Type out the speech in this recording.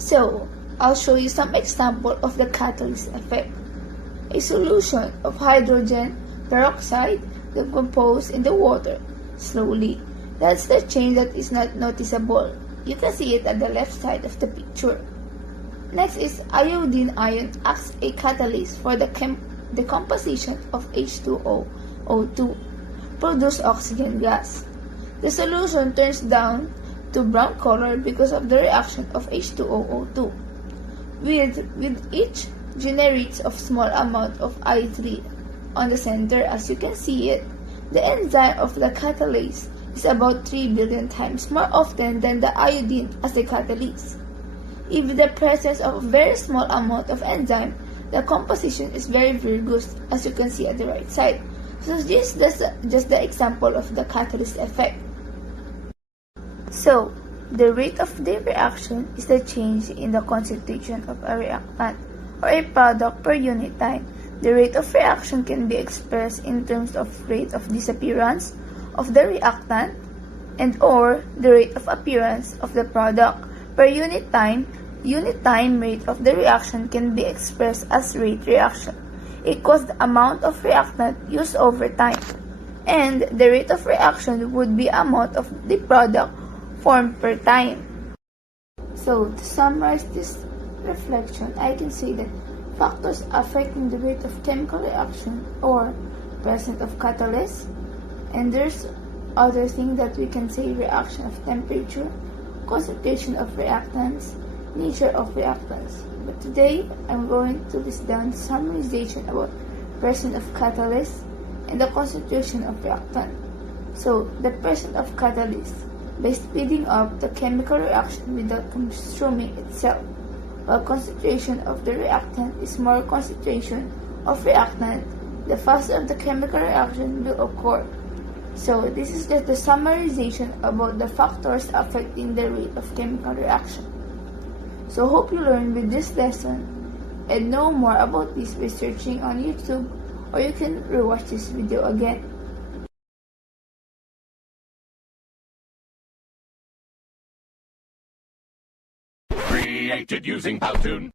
So, I'll show you some example of the catalyst effect. A solution of hydrogen peroxide decomposes in the water slowly. That's the change that is not noticeable. You can see it at the left side of the picture. Next is iodine ion acts a catalyst for the decomposition of H2O, O2, produce oxygen gas. The solution turns down to brown color because of the reaction of H2O, O2. With each generates a small amount of I3 on the center. As you can see it, the enzyme of the catalase is about 3 billion times more often than the iodine as a catalyst. If the presence of a very small amount of enzyme, the composition is very viscous, as you can see at the right side. So this is just the example of the catalyst effect. So, the rate of the reaction is the change in the concentration of a reactant or a product per unit time. The rate of reaction can be expressed in terms of rate of disappearance of the reactant and or the rate of appearance of the product. Per unit time rate of the reaction can be expressed as rate reaction equals the amount of reactant used over time, and the rate of reaction would be amount of the product formed per time. So, to summarize this reflection, I can say that factors affecting the rate of chemical reaction or presence of catalyst, and there's other things that we can say: reaction of temperature, concentration of reactants, nature of reactants. But today, I'm going to list down summarization about presence of catalyst and the concentration of reactant. So, the presence of catalyst by speeding up the chemical reaction without consuming itself, while concentration of the reactant is more concentration of reactant, the faster the chemical reaction will occur. So, this is just the summarization about the factors affecting the rate of chemical reaction. So, hope you learned with this lesson and know more about this by searching on YouTube, or you can rewatch this video again. Created using Powtoon.